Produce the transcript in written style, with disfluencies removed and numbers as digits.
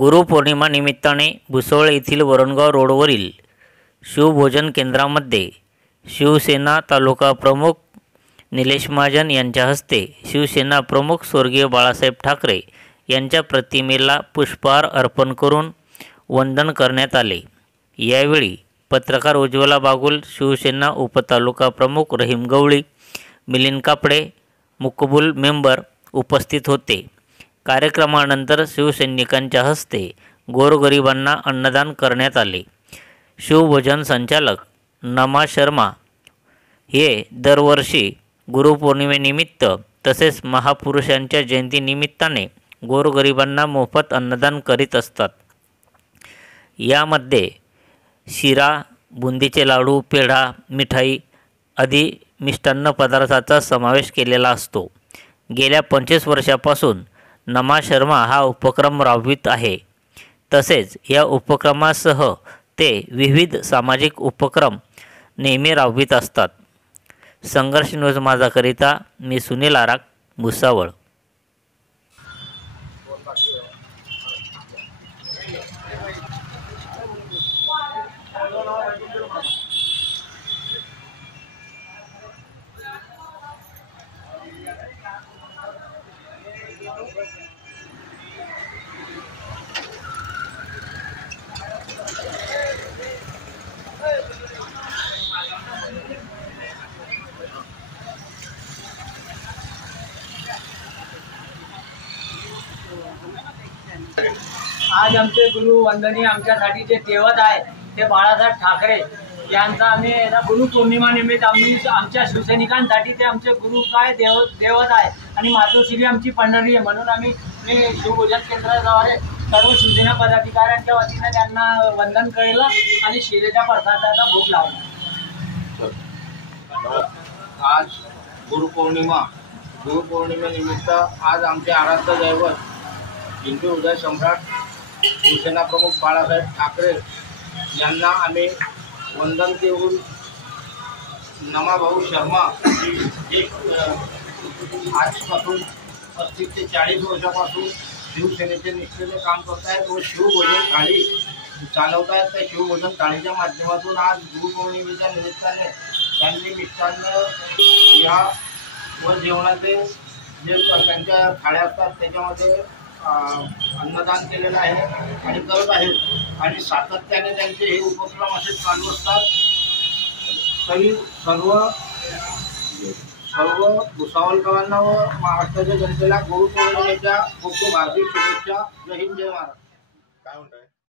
गुरुपौर्णिमा निमित्ताने भुसवळ येथील वरणगाव रोडवरील शिवभोजन केंद्रामध्ये शिवसेना तालुका प्रमुख निलेश महाजन यांच्या हस्ते शिवसेना प्रमुख स्वर्गीय बाळासाहेब ठाकरे यांच्या प्रतिमेला पुष्पहार अर्पण करून वंदन करण्यात आले। यावेळी पत्रकार उज्ज्वला बागुल, शिवसेना उपतालुका प्रमुख रहीम गवळी, मिलिंद कापडे, मुकबुल मेंबर उपस्थित होते। कार्यक्रमानंतर शिवसैनिकांच्या हस्ते गोरगरिबांना अन्नदान करण्यात आले। शिवभोजन संचालक नमा शर्मा हे दरवर्षी गुरुपौर्णिमेनिमित्त तसेच महापुरुषांच्या जयंतीनिमित्ताने गोरगरिबांना मोफत अन्नदान करीत असतात। यामध्ये शिरा, बुंदीचे लाडू, पेढा, मिठाई आदी मिष्टान्न पदार्थाचा समावेश केलेला असतो। गेल्या 25 वर्षापासून नमा शर्मा हा उपक्रम राबवित आहे। तसेच या उपक्रमासह ते विविध सामाजिक उपक्रम नेहमी राबवित असतात। संघर्ष न्यूज माझाकरिता मी सुनील आराक, भुसावळ। आज आमचे गुरु वंदनीय आमच्यासाठी जे दैवत आहे ते बाळासाहेब ठाकरे यांचा आम्ही गुरुपौर्णिमा निमित्त आमच्या शिवसैनिकांसाठी ते आमचे गुरु काय दैवत आहे आणि मातोश्री आमची पंढरी आहे, म्हणून आम्ही शिवभोजन केंद्राद्वारे सर्व शिवसेना पदाधिकाऱ्यांच्या वतीने त्यांना वंदन केलं आणि शिरेच्या प्रसादाचा भोग लावला। आज गुरुपौर्णिमेनिमित्त आज आमचे आराध्य दैवत हिंदू हृदय सम्राट शिवसेना प्रमुख बाळासाहेब ठाकरे यांना आम्ही वंदन देऊन नमाभाऊ शर्मा एक आजपासून 35 ते 40 वर्षापासून शिवसेनेचे निष्ठेने काम करत आहेत व शिवभोजन थाळी चालवत आहेत। त्या शिवभोजन थाळीच्या माध्यमातून आज गुरुपौर्णिमेच्या निमित्ताने त्यांनी मिष्टान्न या व जेवणाचे जे त्यांच्या थाळ्या असतात त्याच्यामध्ये अन्नदान केलेलं आहे आणि करत आहेत आणि सातत्याने त्यांचे हे उपक्रम असे चालू असतात। तरी सर्व भुसावळकरांना व महाराष्ट्राच्या जनतेला गुरुपौर्णिमेच्या खूप खूप हार्दिक शुभेच्छा। जय हिंद, जय महाराष्ट्र। काय म्हणताय?